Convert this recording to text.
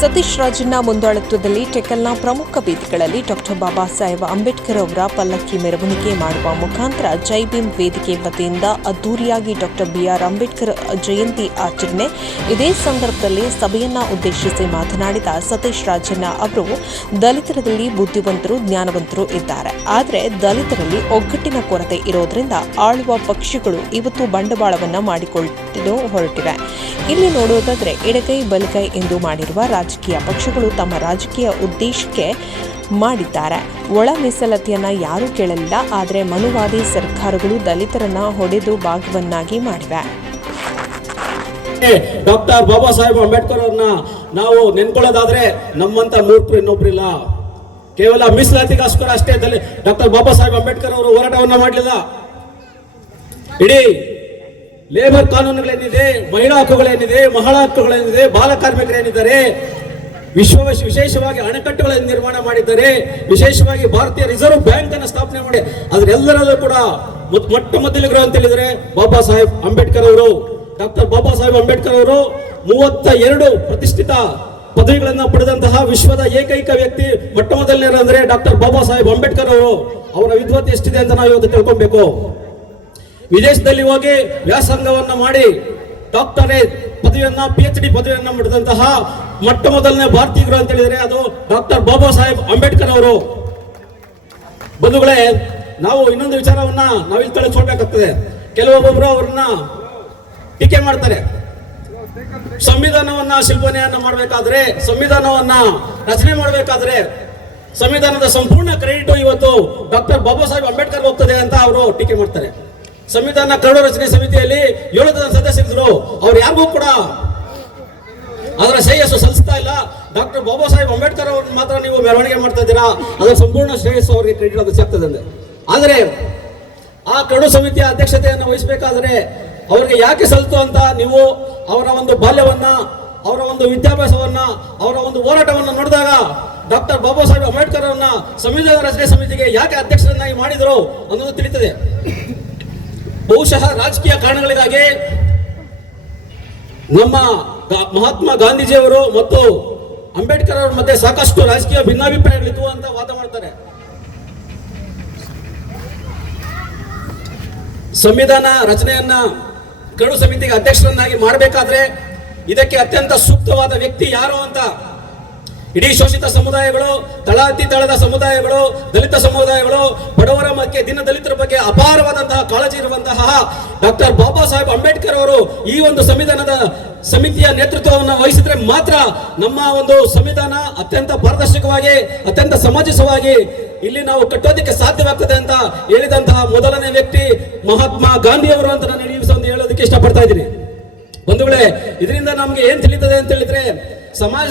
ಸತೀಶ್ ರಾಜಣ್ಣ ಮುಂದಾಳತ್ವದಲ್ಲಿ ಟೆಕಲ್ನ ಪ್ರಮುಖ ಬೀದಿಗಳಲ್ಲಿ ಡಾಕ್ಟರ್ ಬಾಬಾ ಸಾಹೇಬ್ ಅಂಬೇಡ್ಕರ್ ಅವರ ಪಲ್ಲಕ್ಕಿ ಮೆರವಣಿಗೆ ಮಾಡುವ ಮುಖಾಂತರ ಜೈ ಭೀಮ್ ವೇದಿಕೆ ವತಿಯಿಂದ ಅದ್ದೂರಿಯಾಗಿ ಡಾಕ್ಟರ್ ಬಿಆರ್ ಅಂಬೇಡ್ಕರ್ ಜಯಂತಿ ಆಚರಣೆ. ಇದೇ ಸಂದರ್ಭದಲ್ಲಿ ಸಭೆಯನ್ನ ಉದ್ದೇಶಿಸಿ ಮಾತನಾಡಿದ ಸತೀಶ್ ರಾಜಣ್ಣ ಅವರು, ದಲಿತರಲ್ಲಿ ಬುದ್ಧಿವಂತರು, ಜ್ಞಾನವಂತರು ಇದ್ದಾರೆ. ಆದರೆ ದಲಿತರಲ್ಲಿ ಒಗ್ಗಟ್ಟಿನ ಕೊರತೆ ಇರೋದ್ರಿಂದ ಆಳುವ ಪಕ್ಷಗಳು ಇವತ್ತು ಬಂಡವಾಳವನ್ನ ಮಾಡಿಕೊಳ್ಳಲು ಹೊರಟಿವೆ. ಇಲ್ಲಿ ನೋಡುವುದಾದರೆ ಎಡಗೈ ಬಲಗೈ ಎಂದು ಮಾಡಿರುವ ರಾಜಕೀಯ ಪಕ್ಷಗಳು ತಮ್ಮ ರಾಜಕೀಯ ಉದ್ದೇಶಕ್ಕೆ ಮಾಡಿದ್ದಾರೆ. ಒಳ ಮೀಸಲಾತಿಯನ್ನ ಯಾರೂ ಕೇಳಲಿಲ್ಲ, ಆದರೆ ಮನುವಾದಿ ಸರ್ಕಾರಗಳು ದಲಿತರನ್ನ ಹೊಡೆದು ಭಾಗವನ್ನಾಗಿ ಮಾಡಿವೆ. ಡಾಕ್ಟರ್ ಬಾಬಾ ಸಾಹೇಬ್ ಅಂಬೇಡ್ಕರ್ ಅವ್ರನ್ನ ನಾವು ನೆನ್ಕೊಳ್ಳೋದಾದ್ರೆ ನಮ್ಮಂತ ಮೂರ್ಖರು ಇನ್ನೊಬ್ರಿಲ್ಲ. ಕೇವಲ ಮೀಸಲಾತಿಗೋಸ್ಕರ ಅಷ್ಟೇ ಡಾಕ್ಟರ್ ಬಾಬಾ ಸಾಹೇಬ್ ಅಂಬೇಡ್ಕರ್ ಅವರು ಹೋರಾಟವನ್ನ ಮಾಡಲಿಲ್ಲ. ಇಡೀ ಲೇಬರ್ ಕಾನೂನುಗಳೇನಿದೆ, ಮಹಿಳಾ ಹಕ್ಕುಗಳೇನಿದೆ ಮಹಿಳಾ ಹಕ್ಕುಗಳೇನಿದೆ, ಬಾಲ ಕಾರ್ಮಿಕರೇನಿದ್ದಾರೆ ವಿಶ್ವ ವಿಶೇಷವಾಗಿ ಅಣೆಕಟ್ಟುಗಳನ್ನು ನಿರ್ಮಾಣ ಮಾಡಿದ್ದಾರೆ. ವಿಶೇಷವಾಗಿ ಭಾರತೀಯ ರಿಸರ್ವ್ ಬ್ಯಾಂಕ್ ಅನ್ನು ಸ್ಥಾಪನೆ ಮಾಡಿ. ಅದರೆಲ್ಲರಲ್ಲೂ ಕೂಡ ಮೊಟ್ಟ ಮೊದಲಿಗರು ಅಂತ ಹೇಳಿದ್ರೆ ಬಾಬಾ ಸಾಹೇಬ್ ಅಂಬೇಡ್ಕರ್ ಅವರು. ಡಾಕ್ಟರ್ ಬಾಬಾ ಸಾಹೇಬ್ ಅಂಬೇಡ್ಕರ್ ಅವರು ಮೂವತ್ತ ಎರಡು ಪ್ರತಿಷ್ಠಿತ ಪದವಿಗಳನ್ನ ಪಡೆದಂತಹ ವಿಶ್ವದ ಏಕೈಕ ವ್ಯಕ್ತಿ, ಮೊಟ್ಟ ಮೊದಲನೇ ಡಾಕ್ಟರ್ ಬಾಬಾ ಸಾಹೇಬ್ ಅಂಬೇಡ್ಕರ್ ಅವರು. ಅವರ ವಿದ್ವತ್ ಎಷ್ಟಿದೆ ಅಂತ ನಾವು ಇವತ್ತು ತಿಳ್ಕೊಬೇಕು. ವಿದೇಶದಲ್ಲಿ ಹೋಗಿ ವ್ಯಾಸಂಗವನ್ನು ಮಾಡಿ ಡಾಕ್ಟರೇ ಪದವಿಯನ್ನ ಪಿ ಎಚ್ ಡಿ ಪದವಿಯನ್ನ ಮಾಡಿದಂತಹ ಮೊಟ್ಟ ಮೊದಲನೇ ಭಾರತೀಯರು ಅಂತ ಹೇಳಿದ್ರೆ ಅದು ಡಾಕ್ಟರ್ ಬಾಬಾ ಸಾಹೇಬ್ ಅಂಬೇಡ್ಕರ್ ಅವರು. ಬಂಧುಗಳೇ, ನಾವು ಇನ್ನೊಂದು ವಿಚಾರವನ್ನ ನಾವಿಲ್ಲಿ ತಳಿಸ್ಕೊಳ್ಬೇಕಾಗ್ತದೆ ಕೆಲವೊಬ್ಬೊಬ್ರು ಅವ್ರನ್ನ ಟೀಕೆ ಮಾಡ್ತಾರೆ. ಸಂವಿಧಾನವನ್ನ ಶಿಲ್ಪನೆಯನ್ನ ಮಾಡಬೇಕಾದ್ರೆ, ಸಂವಿಧಾನವನ್ನ ರಚನೆ ಮಾಡಬೇಕಾದ್ರೆ, ಸಂವಿಧಾನದ ಸಂಪೂರ್ಣ ಕ್ರೆಡಿಟ್ ಇವತ್ತು ಡಾಕ್ಟರ್ ಬಾಬಾ ಸಾಹೇಬ್ ಅಂಬೇಡ್ಕರ್ ಹೋಗ್ತದೆ ಅಂತ ಅವರು ಟೀಕೆ ಮಾಡ್ತಾರೆ. ಸಂವಿಧಾನ ಕರಡು ರಚನೆ ಸಮಿತಿಯಲ್ಲಿ ಏಳು ಜನ ಸದಸ್ಯರಿದ್ರು ಅವ್ರು ಯಾರಿಗೂ ಕೂಡ ಅದರ ಇಲ್ಲ ಡಾಕ್ಟರ್ ಬಾಬಾ ಸಾಹೇಬ್ ಅಂಬೇಡ್ಕರ್ ಅವ್ರನ್ನ ಮಾತ್ರ ನೀವು ಮೆರವಣಿಗೆ ಮಾಡ್ತಾ ಇದ್ದೀರಾ? ಅದರ ಸಂಪೂರ್ಣ ಶ್ರೇಯಸ್ಸು ಅವರಿಗೆ ಕ್ರೆಡಿಟ್ ಅದು ಸಿಗ್ತದೆ ಆದರೆ, ಆ ಕರಡು ಸಮಿತಿಯ ಅಧ್ಯಕ್ಷತೆಯನ್ನು ವಹಿಸಬೇಕಾದ್ರೆ ಅವರಿಗೆ ಯಾಕೆ ಸಲ್ತು ಅಂತ ನೀವು ಅವರ ಒಂದು ಬಾಲ್ಯವನ್ನ, ಅವರ ಒಂದು ವಿದ್ಯಾಭ್ಯಾಸವನ್ನ, ಅವರ ಒಂದು ಹೋರಾಟವನ್ನು ನೋಡಿದಾಗ ಡಾಕ್ಟರ್ ಬಾಬಾ ಸಾಹೇಬ್ ಅಂಬೇಡ್ಕರ್ ಅವರನ್ನ ಸಂವಿಧಾನ ರಚನೆ ಸಮಿತಿಗೆ ಯಾಕೆ ಅಧ್ಯಕ್ಷರನ್ನಾಗಿ ಮಾಡಿದರು ಅನ್ನೋದು ತಿಳಿತದೆ. ಬಹುಶಃ ರಾಜಕೀಯ ಕಾರಣಗಳಿಗಾಗಿ ನಮ್ಮ ಮಹಾತ್ಮ ಗಾಂಧೀಜಿಯವರು ಮತ್ತು ಅಂಬೇಡ್ಕರ್ ಅವ್ರ ಮಧ್ಯೆ ಸಾಕಷ್ಟು ರಾಜಕೀಯ ಭಿನ್ನಾಭಿಪ್ರಾಯಗಳಿದ್ವು ಅಂತ ವಾದ ಮಾಡ್ತಾರೆ. ಸಂವಿಧಾನ ರಚನೆಯನ್ನ ಕರಡು ಸಮಿತಿಗೆ ಅಧ್ಯಕ್ಷರನ್ನಾಗಿ ಮಾಡಬೇಕಾದ್ರೆ ಇದಕ್ಕೆ ಅತ್ಯಂತ ಸೂಕ್ತವಾದ ವ್ಯಕ್ತಿ ಯಾರು ಅಂತ? ಇಡೀ ಶೋಷಿತ ಸಮುದಾಯಗಳು, ತಳಾತಿ ತಳದ ಸಮುದಾಯಗಳು, ದಲಿತ ಸಮುದಾಯಗಳು, ಬಡವರ ಮಧ್ಯೆ ದಿನ ದಲಿತರ ಅಪಾರವಾದಂತಹ ಕಾಳಜಿ ಇರುವಂತಹ ಡಾಕ್ಟರ್ ಬಾಬಾ ಸಾಹೇಬ್ ಅಂಬೇಡ್ಕರ್ ಅವರು ಈ ಒಂದು ಸಂವಿಧಾನದ ಸಮಿತಿಯ ನೇತೃತ್ವವನ್ನು ವಹಿಸಿದ್ರೆ ಮಾತ್ರ ನಮ್ಮ ಒಂದು ಸಂವಿಧಾನ ಅತ್ಯಂತ ಪಾರದರ್ಶಕವಾಗಿ, ಅತ್ಯಂತ ಸಮಂಜಸವಾಗಿ ಇಲ್ಲಿ ನಾವು ಕಟ್ಟೋದಕ್ಕೆ ಸಾಧ್ಯವಾಗ್ತದೆ ಅಂತ ಹೇಳಿದಂತಹ ಮೊದಲನೇ ವ್ಯಕ್ತಿ ಮಹಾತ್ಮ ಗಾಂಧಿ ಅವರು ಅಂತ ನಾನು ಒಂದು ಹೇಳೋದಕ್ಕೆ ಇಷ್ಟಪಡ್ತಾ ಇದ್ದೀನಿ. ಬಂಧುಗಳೇ ಇದರಿಂದ ನಮ್ಗೆ ಏನ್ ತಿಳಿತದೆ ಅಂತ ಹೇಳಿದ್ರೆ ಸಮಾಜ